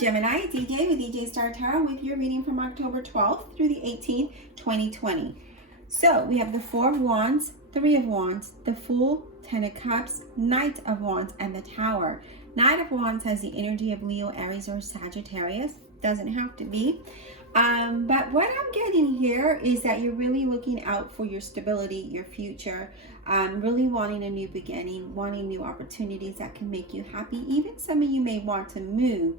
Gemini, DJ with DJ Star Tarot with your reading from October 12th through the 18th, 2020. So we have the Four of Wands, Three of Wands, the Fool, Ten of Cups, Knight of Wands, and the Tower. Knight of Wands has the energy of Leo, Aries, or Sagittarius. Doesn't have to be. But what I'm getting here is that you're really looking out for your stability, your future, really wanting a new beginning, wanting new opportunities that can make you happy. Even some of you may want to move.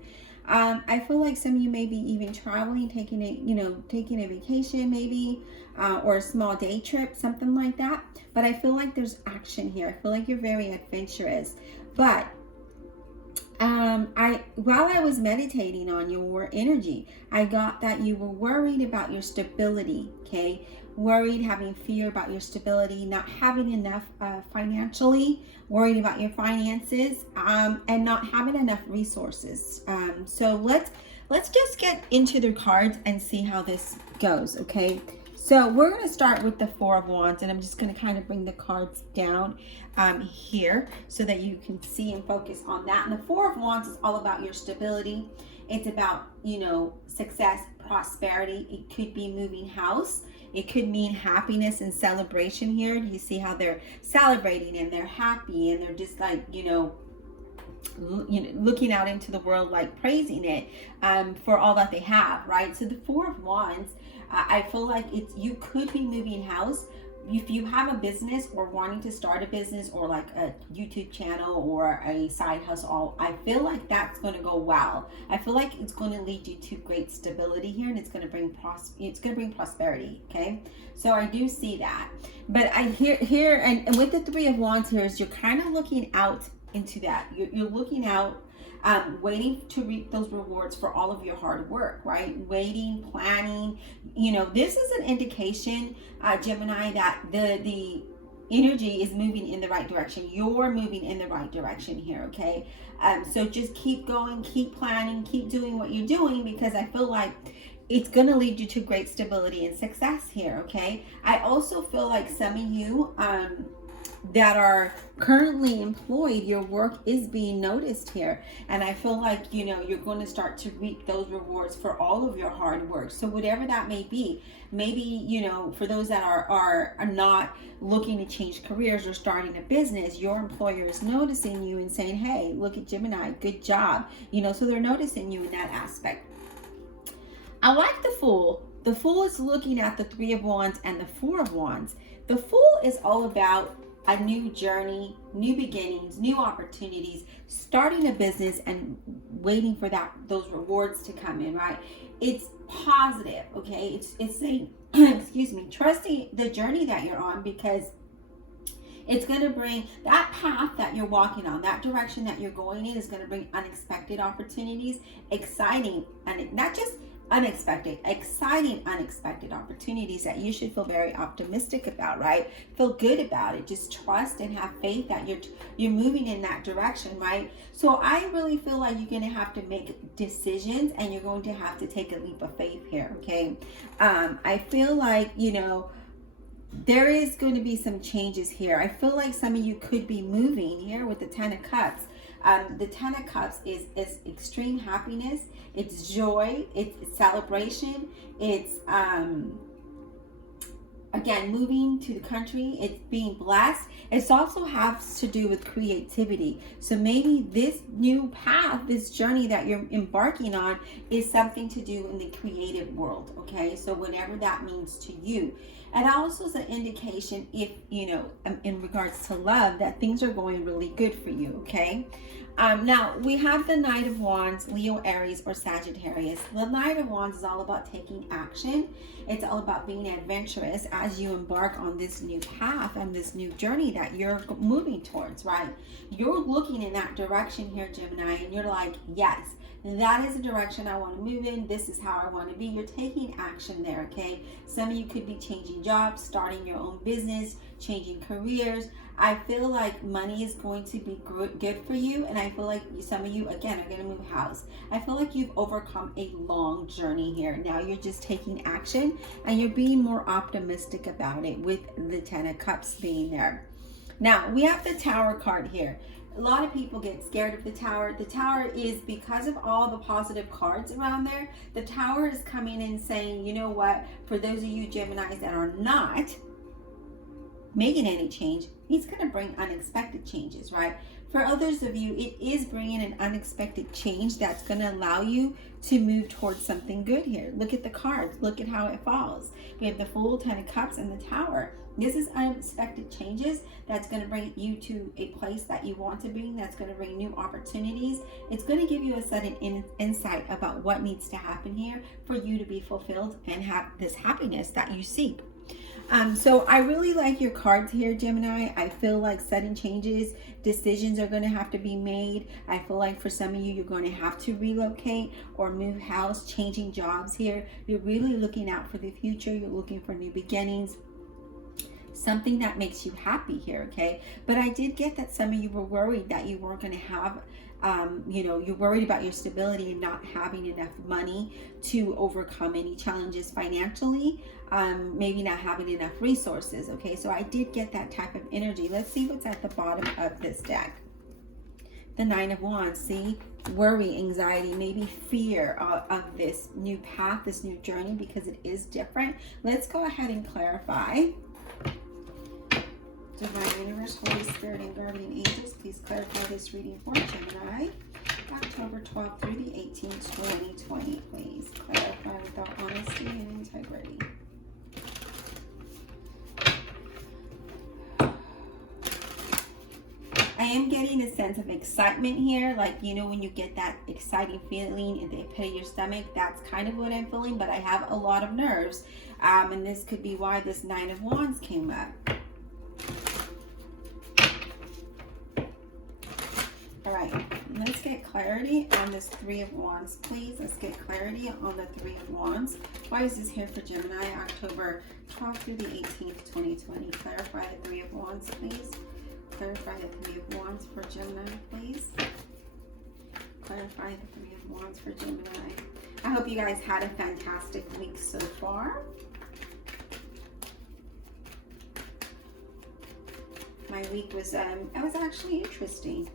I feel like some of you may be even traveling, taking a vacation maybe, or a small day trip, something like that. But I feel like there's action here. I feel like you're very adventurous. But while I was meditating on your energy, I got that you were worried about your stability, okay? Worried, having fear about your stability, not having enough financially, worried about your finances, and not having enough resources. So let's just get into the cards and see how this goes, okay? So we're going to start with the Four of Wands, and I'm just going to kind of bring the cards down here so that you can see and focus on that. And the Four of Wands is all about your stability. It's about, success, prosperity. It could be moving house. It could mean happiness and celebration here. Do you see how they're celebrating and they're happy and they're just like, looking out into the world, like praising it for all that they have, right? So the Four of Wands, I feel like you could be moving house. If you have a business or wanting to start a business or like a YouTube channel or a side hustle, I feel like that's going to go well. I feel like it's going to lead you to great stability here, and it's going to bring prosperity. Okay, so I do see that. But I hear and with the Three of Wands here is you're kind of looking out into that. You're looking out, waiting to reap those rewards for all of your hard work, right? Waiting, planning. This is an indication, Gemini, that the energy is moving in the right direction. You're moving in the right direction here, okay? So just keep going, keep planning, keep doing what you're doing, because I feel like it's going to lead you to great stability and success here, okay? I also feel like some of you that are currently employed, your work is being noticed here, and I feel like you're going to start to reap those rewards for all of your hard work. So whatever that may be, maybe for those that are not looking to change careers or starting a business, your employer is noticing you and saying, hey, look at Gemini, good job, so they're noticing you in that aspect. I like the Fool. The Fool is looking at the Three of Wands and the Four of Wands. The Fool is all about a new journey, new beginnings, new opportunities, starting a business and waiting for those rewards to come in, right? It's positive, okay? It's saying, excuse me, trusting the journey that you're on, because it's going to bring that path that you're walking on, that direction that you're going in is going to bring unexpected opportunities, exciting, and not just exciting unexpected opportunities that you should feel very optimistic about, right? Feel good about it. Just trust and have faith that you're moving in that direction, right? So I really feel like you're going to have to make decisions, and you're going to have to take a leap of faith here, okay? I feel like there is going to be some changes here. I feel like some of you could be moving here with the Ten of Cups. The Ten of Cups is extreme happiness. It's joy. It's celebration. It's again, moving to the country. It's being blessed. It also has to do with creativity. So maybe this new path, this journey that you're embarking on, is something to do in the creative world. Okay, so whatever that means to you. And also is an indication, if in regards to love, that things are going really good for you. Okay. Now we have the Knight of Wands, Leo, Aries, or Sagittarius. The Knight of Wands is all about taking action. It's all about being adventurous as you embark on this new path and this new journey that you're moving towards, right? You're looking in that direction here, Gemini, and you're like, yes, that is the direction I want to move in. This is how I want to be. You're taking action there, okay? Some of you could be changing jobs, starting your own business, changing careers. I feel like money is going to be good for you, and I feel like some of you, again, are going to move house. I feel like you've overcome a long journey here. Now you're just taking action, and you're being more optimistic about it with the Ten of Cups being there. Now, we have the Tower card here. A lot of people get scared of the Tower. The Tower is, because of all the positive cards around there, the Tower is coming in saying, you know what, for those of you Geminis that are not making any change, he's going to bring unexpected changes, right? For others of you, it is bringing an unexpected change that's going to allow you to move towards something good here. Look at the cards. Look at how it falls. We have the Fool, 10 of Cups, and the Tower. This is unexpected changes that's going to bring you to a place that you want to be. That's going to bring new opportunities. It's going to give you a sudden insight about what needs to happen here for you to be fulfilled and have this happiness that you seek. So I really like your cards here, Gemini. I feel like sudden changes, decisions are going to have to be made. I feel like for some of you, you're going to have to relocate or move house, changing jobs here. You're really looking out for the future. You're looking for new beginnings. Something that makes you happy here, okay? But I did get that some of you were worried that you weren't going to have, you're worried about your stability and not having enough money to overcome any challenges financially, maybe not having enough resources, okay? So I did get that type of energy. Let's see what's at the bottom of this deck. The Nine of Wands, see? Worry, anxiety, maybe fear of this new path, this new journey, because it is different. Let's go ahead and clarify. Divine Universe, Holy Spirit, and Guardian Angels, please clarify this reading for Gemini. October 12th through the 18th, 2020, please. Clarify without honesty and integrity. I am getting a sense of excitement here. Like, you know, when you get that exciting feeling in the pit of your stomach, that's kind of what I'm feeling, but I have a lot of nerves. And this could be why this Nine of Wands came up. All right, let's get clarity on this Three of Wands, please. Let's get clarity on the Three of Wands. Why is this here for Gemini? October 12th through the 18th, 2020. Clarify the Three of Wands, please. Clarify the Three of Wands for Gemini, please. Clarify the Three of Wands for Gemini. I hope you guys had a fantastic week so far. My week was, it was actually interesting.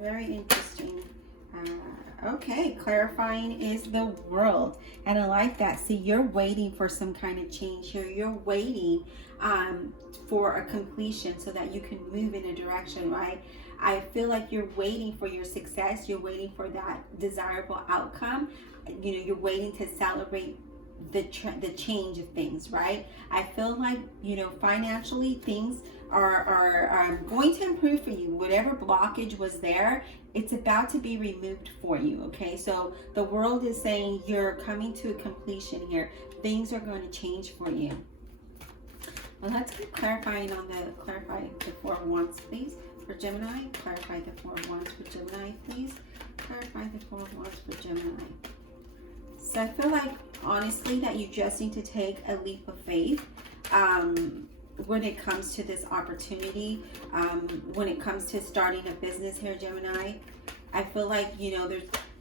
Very interesting. Okay, clarifying is the World. And I like that. See, you're waiting for some kind of change here. You're waiting for a completion so that you can move in a direction, right? I feel like you're waiting for your success. You're waiting for that desirable outcome. You know, you're waiting to celebrate the change of things, right? I feel like, you know, financially things are going to improve for you. Whatever blockage was there, it's about to be removed for you, okay? So the World is saying you're coming to a completion here. Things are going to change for you. Well, let's get clarifying on clarify the Four of Wands, please, for Gemini. Clarify the Four of Wands for Gemini, please. Clarify the Four of Wands for Gemini. So I feel like, honestly, that you just need to take a leap of faith when it comes to this opportunity, when it comes to starting a business here, Gemini. I feel like, you know,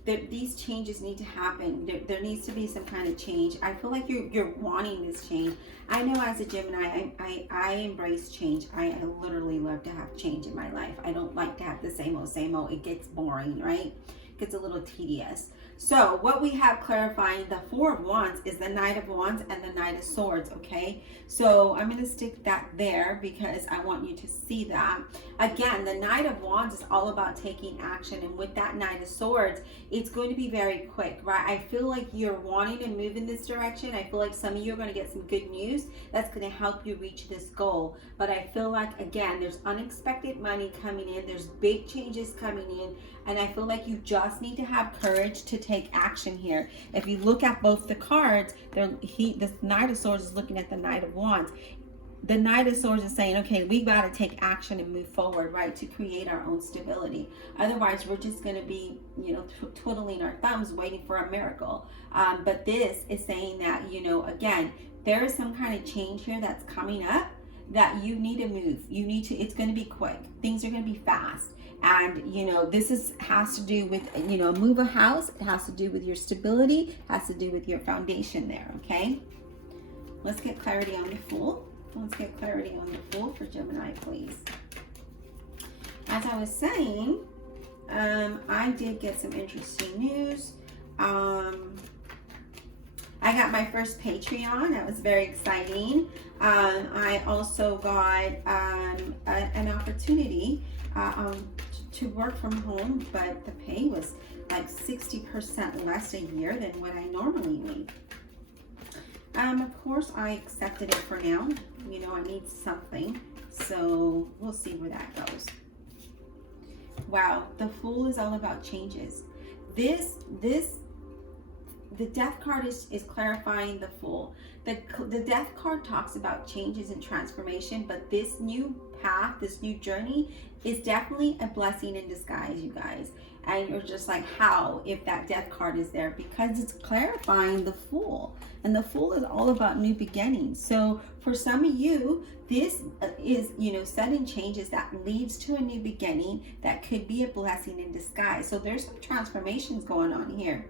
these changes need to happen. There needs to be some kind of change. I feel like you're wanting this change. I know as a Gemini, I embrace change. I literally love to have change in my life. I don't like to have the same old. It gets boring, right? It gets a little tedious. So what we have clarifying the Four of Wands is the Knight of Wands and the Knight of Swords, okay? So I'm going to stick that there because I want you to see that. Again, the Knight of Wands is all about taking action. And with that Knight of Swords, it's going to be very quick, right? I feel like you're wanting to move in this direction. I feel like some of you are going to get some good news that's going to help you reach this goal. But I feel like, again, there's unexpected money coming in. There's big changes coming in. And I feel like you just need to have courage to take action here. If you look at both the cards, this Knight of Swords is looking at the Knight of Wands. The Knight of Swords is saying, okay, we got to take action and move forward, right, to create our own stability. Otherwise, we're just going to be, you know, twiddling our thumbs waiting for a miracle. But this is saying that, you know, again, there is some kind of change here that's coming up that you need to move. You need to, it's going to be quick. Things are going to be fast. And, you know, this has to do with, you know, move a house. It has to do with your stability. It has to do with your foundation there, okay? Let's get clarity on the Fool. Let's get clarity on the Fool for Gemini, please. as I was saying, I did get some interesting news. I got my first Patreon. That was very exciting. I also got an opportunity to work from home, but the pay was like 60% less a year than what I normally make. Of course, I accepted it for now. You know, I need something, so we'll see where that goes. Wow, the Fool is all about changes. The Death card is clarifying the Fool. The Death card talks about changes and transformation, but this new path, this new journey is definitely a blessing in disguise, you guys. And you're just like, how, if that Death card is there? Because it's clarifying the Fool. And the Fool is all about new beginnings. So for some of you, this is, you know, sudden changes that leads to a new beginning that could be a blessing in disguise. So there's some transformations going on here.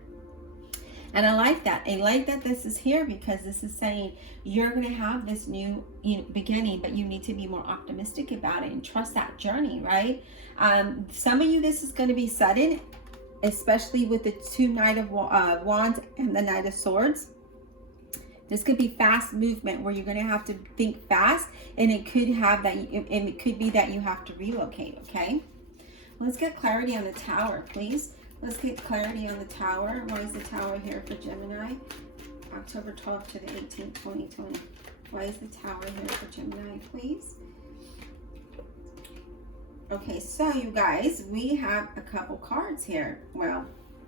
And I like that. I like that this is here because this is saying you're going to have this new, you know, beginning, but you need to be more optimistic about it and trust that journey, right? Some of you, this is going to be sudden, especially with the two Knight of Wands and the Knight of Swords. This could be fast movement where you're going to have to think fast, and it could have that, and it could be that you have to relocate. Okay, let's get clarity on the Tower, please. Let's get clarity on the Tower. Why is the Tower here for Gemini? October 12th to the 18th, 2020. Why is the Tower here for Gemini, please? Okay, so you guys, we have a couple cards here. Well,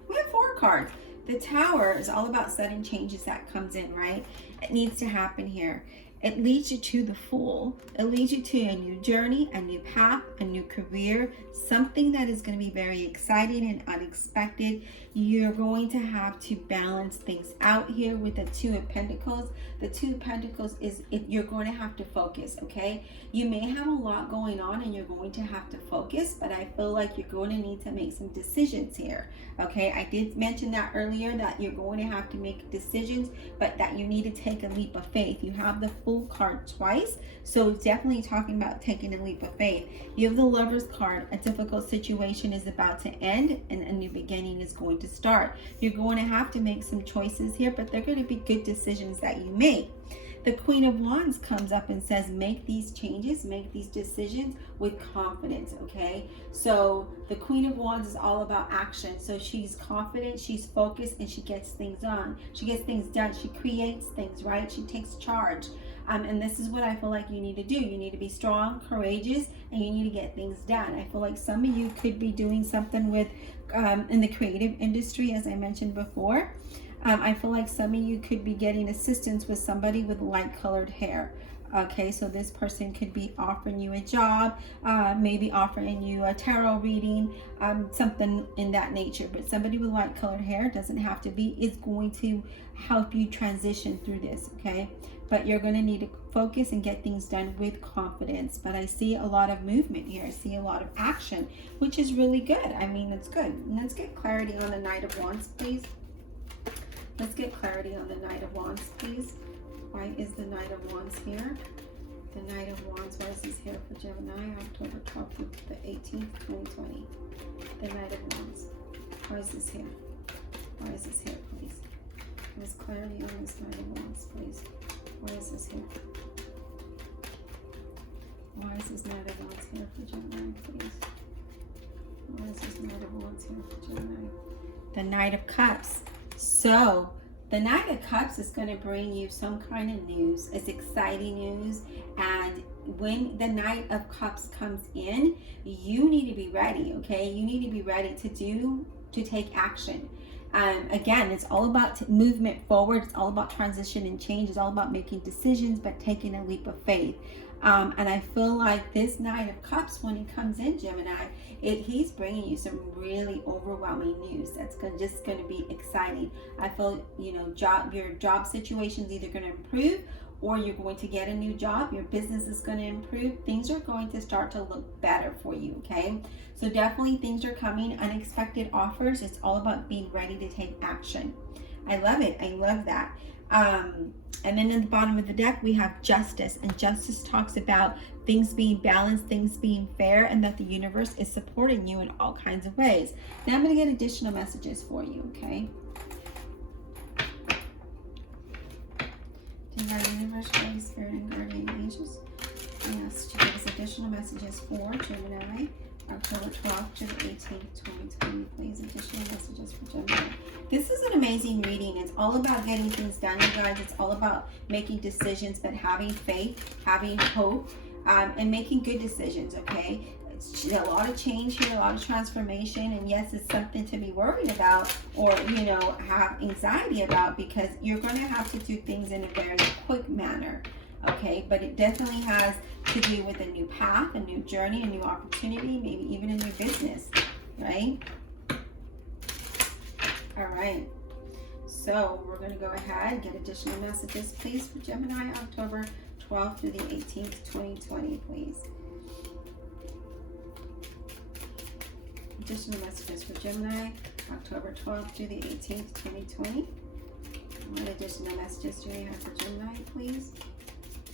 we have 4 cards. The Tower is all about sudden changes that comes in, right? It needs to happen here. It leads you to the Fool. It leads you to a new journey, a new path, a new career, something that is going to be very exciting and unexpected. You're going to have to balance things out here with the Two of Pentacles. The Two of Pentacles is you're going to have to focus, okay? You may have a lot going on and you're going to have to focus, but I feel like you're going to need to make some decisions here, okay? I did mention that earlier, that you're going to have to make decisions, but that you need to take a leap of faith. You have the Fool card twice, so it's definitely talking about taking a leap of faith. You have the Lover's card. A difficult situation is about to end and a new beginning is going to start. You're going to have to make some choices here, but they're going to be good decisions that you make. The Queen of Wands comes up and says, make these changes, make these decisions with confidence, okay? So the Queen of Wands is all about action. So she's confident, she's focused, and she gets things done. She gets things done. She creates things, right? She takes charge. And this is what I feel like you need to do. You need to be strong, courageous, and you need to get things done. I feel like some of you could be doing something with in the creative industry, as I mentioned before. I feel like some of you could be getting assistance with somebody with light colored hair. Okay, so this person could be offering you a job, maybe offering you a tarot reading, something in that nature. But somebody with light colored hair, doesn't have to be, is going to help you transition through this, okay? But you're going to need to focus and get things done with confidence. But I see a lot of movement here. I see a lot of action, which is really good. I mean, it's good. And let's get clarity on the Knight of Wands, please. Let's get clarity on the Knight of Wands, please. Why is the Knight of Wands here? The Knight of Wands, why is this here for Gemini, October 12th to the 18th, 2020? The Knight of Wands. Why is this here? Why is this here, please? There's clarity on this Knight of Wands, please. Why is this here? Why is this Knight of Wands here for Gemini, please? Why is this Knight of Wands here for Gemini? The Knight of Cups. So, the Knight of Cups is going to bring you some kind of news. It's exciting news. And when the Knight of Cups comes in, you need to be ready, okay? You need to be ready to take action. Again, it's all about movement forward. It's all about transition and change. It's all about making decisions, but taking a leap of faith. And I feel like this Knight of Cups, when he comes in, Gemini, he's bringing you some really overwhelming news that's just going to be exciting. I feel, you know, your job situation is either going to improve, or you're going to get a new job. Your business is going to improve. Things are going to start to look better for you, okay? So definitely things are coming, unexpected offers. It's all about being ready to take action. I love it. I love that. And then in the bottom of the deck, we have justice. And justice talks about things being balanced, things being fair, and that the universe is supporting you in all kinds of ways. Now I'm going to get additional messages for you, okay? Divine Universe, Holy Spirit, and Guardian Angels, I ask you to give us additional messages for Gemini, October 12th to the 18th, 2020. Please, additional messages for Gemini. This is an amazing reading. It's all about getting things done, you guys. It's all about making decisions, but having faith, having hope, and making good decisions, okay? It's a lot of change here, a lot of transformation, and yes, it's something to be worried about or, you know, have anxiety about, because you're going to have to do things in a very quick manner, okay? But it definitely has to do with a new path, a new journey, a new opportunity, maybe even a new business, right? All right. So we're going to go ahead and get additional messages, please, for Gemini, October 12th through the 18th, 2020, please. Additional messages for Gemini, October 12th through the 18th, 2020. What additional messages do we have for Gemini, please?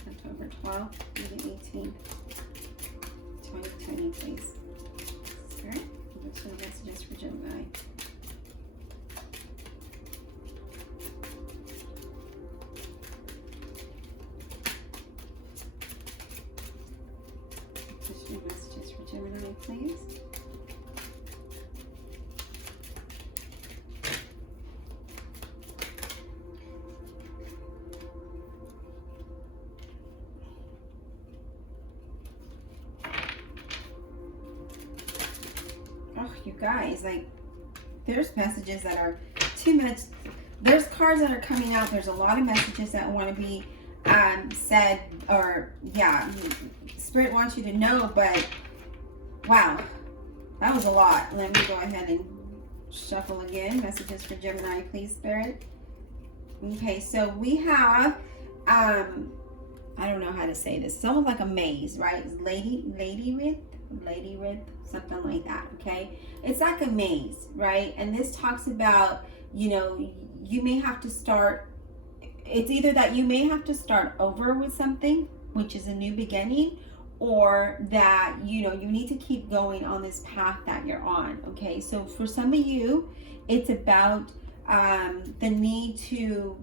October 12th through the 18th, 2020, please. Spirit, additional messages for Gemini. Additional messages for Gemini, please. Oh, you guys, like, there's messages that are too much. There's cards that are coming out. There's a lot of messages that want to be said, or yeah, Spirit wants you to know, but wow, that was a lot. Let me go ahead and shuffle again. Messages for Gemini, please, Spirit. Okay, so we have, I don't know how to say this. It's almost like a maze, right? Lady Rith, something like that, okay? It's like a maze, right? And this talks about, you know, you may have to start, it's either that you may have to start over with something, which is a new beginning, or that, you know, you need to keep going on this path that you're on, okay? So for some of you, it's about the need to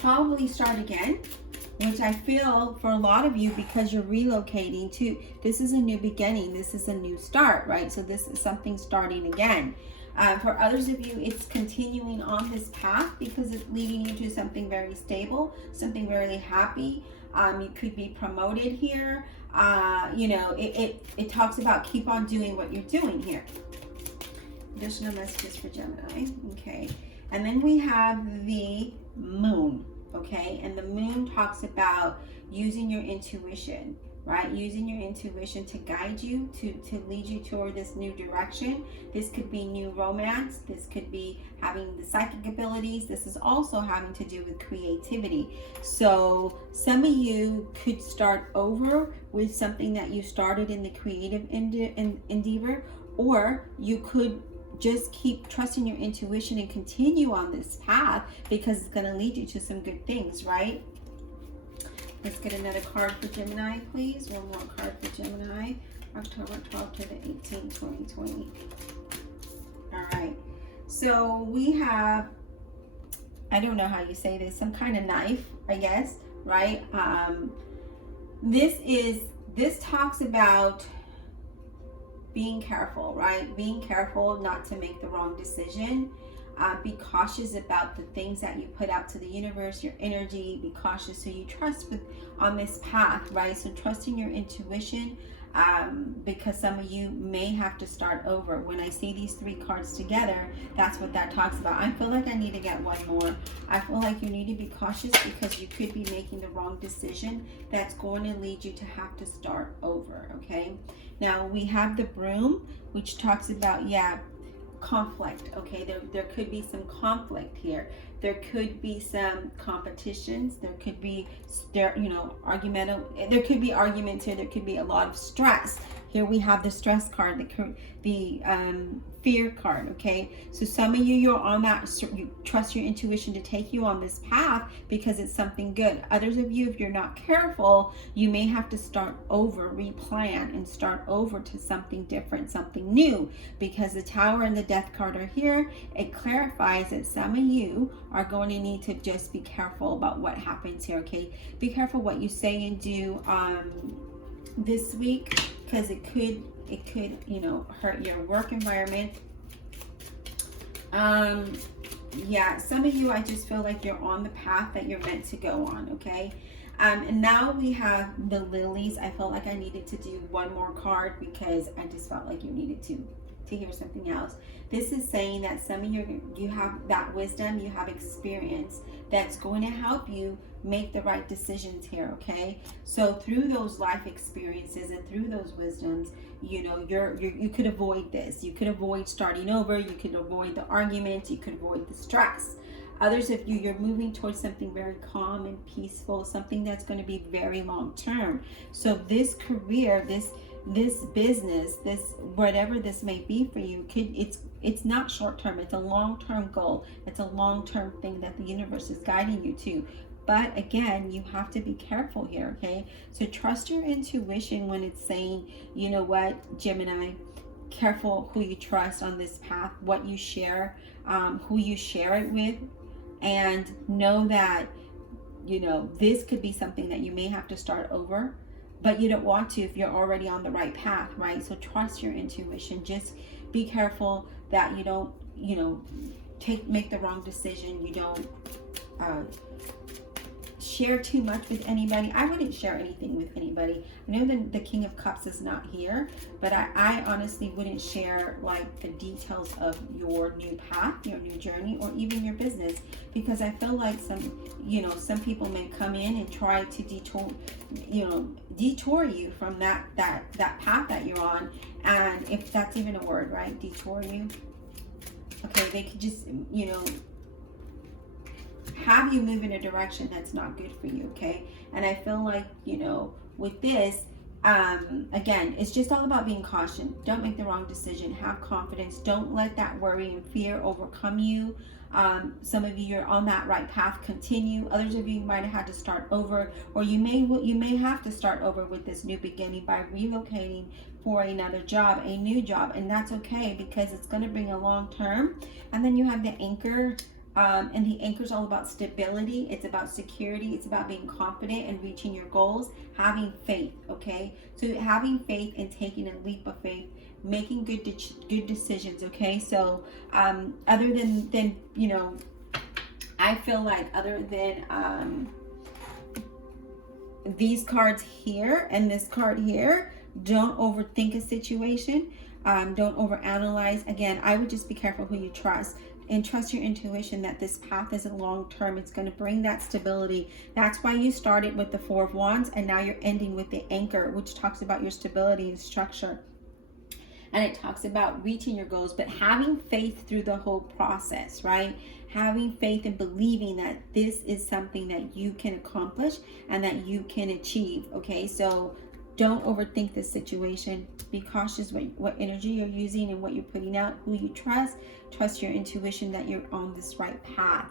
probably start again, which I feel for a lot of you, because you're relocating to, this is a new beginning, this is a new start, right? So this is something starting again. For others of you, it's continuing on this path because it's leading you to something very stable, something very happy. You could be promoted here. You know, it talks about keep on doing what you're doing here. Additional messages for Gemini, okay? And then we have the moon, okay? And the moon talks about using your intuition, right? Using your intuition to guide you, to lead you toward this new direction. This could be new romance. This could be having the psychic abilities. This is also having to do with creativity. So some of you could start over with something that you started in the creative endeavor, or you could just keep trusting your intuition and continue on this path because it's going to lead you to some good things, right? Let's get another card for Gemini, please. One more card for Gemini, October 12th to the 18th, 2020. All right. So we have, I don't know how you say this, some kind of knife, I guess, right? This talks about being careful, right? Being careful not to make the wrong decision. Be cautious about the things that you put out to the universe, your energy. Be cautious who you trust on this path, right? So trusting your intuition, because some of you may have to start over. When I see these three cards together, that's what that talks about. I feel like I need to get one more. I feel like you need to be cautious because you could be making the wrong decision that's going to lead you to have to start over, okay? Now we have the broom, which talks about, conflict, okay? There could be some conflict here. There could be some competitions. There could be, argumentative. There could be arguments here. There could be a lot of stress, Here we have the stress card, the fear card, okay? So some of you, you're on that, you trust your intuition to take you on this path because it's something good. Others of you, if you're not careful, you may have to start over, replan, and start over to something different, something new, because the Tower and the Death card are here. It clarifies that some of you are going to need to just be careful about what happens here, okay? Be careful what you say and do this week, because it could hurt your work environment. Yeah, some of you, I just feel like you're on the path that you're meant to go on, okay? And now we have the lilies. I felt like I needed to do one more card because I just felt like you needed to hear something else. This is saying that some of you have that wisdom, you have experience that's going to help you make the right decisions here, okay? So through those life experiences and through those wisdoms, you could avoid this. You could avoid starting over. You could avoid the arguments. You could avoid the stress. Others of you, you're moving towards something very calm and peaceful, something that's going to be very long term. So this career, this business, this whatever this may be for you, it's not short term. It's a long term goal. It's a long term thing that the universe is guiding you to. But again, you have to be careful here, okay? So trust your intuition when it's saying, you know what, Gemini, careful who you trust on this path, what you share, who you share it with, and know that, this could be something that you may have to start over, but you don't want to if you're already on the right path, right? So trust your intuition. Just be careful that you don't, make the wrong decision. You don't share too much with anybody. I wouldn't share anything with anybody. I know the King of Cups is not here, but I honestly wouldn't share like the details of your new path, your new journey, or even your business, because I feel like some people may come in and try to detour you from that path that you're on. And if that's even a word, right? Detour you. Okay, they could just, have you move in a direction that's not good for you, okay? And I feel like, with this, again, it's just all about being cautious. Don't make the wrong decision. Have confidence. Don't let that worry and fear overcome you. Some of you are on that right path. Continue. Others of you might have had to start over, or you may have to start over with this new beginning by relocating for another job, a new job, and that's okay because it's going to bring a long term. And then you have the anchor. And the anchor is all about stability. It's about security. It's about being confident and reaching your goals, having faith, okay? So having faith and taking a leap of faith, making good decisions, okay? So other than I feel like other than these cards here and this card here, don't overthink a situation. Don't overanalyze. Again, I would just be careful who you trust. And trust your intuition that this path is a long term. It's going to bring that stability. That's why you started with the Four of Wands and now you're ending with the Anchor, which talks about your stability and structure. And it talks about reaching your goals, but having faith through the whole process, right? Having faith and believing that this is something that you can accomplish and that you can achieve, okay? So don't overthink this situation. Be cautious what energy you're using and what you're putting out, who you trust. Trust your intuition that you're on this right path.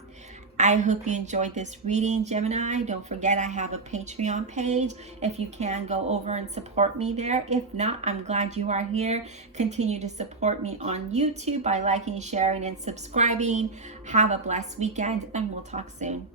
I hope you enjoyed this reading, Gemini. Don't forget I have a Patreon page. If you can, go over and support me there. If not, I'm glad you are here. Continue to support me on YouTube by liking, sharing, and subscribing. Have a blessed weekend, and we'll talk soon.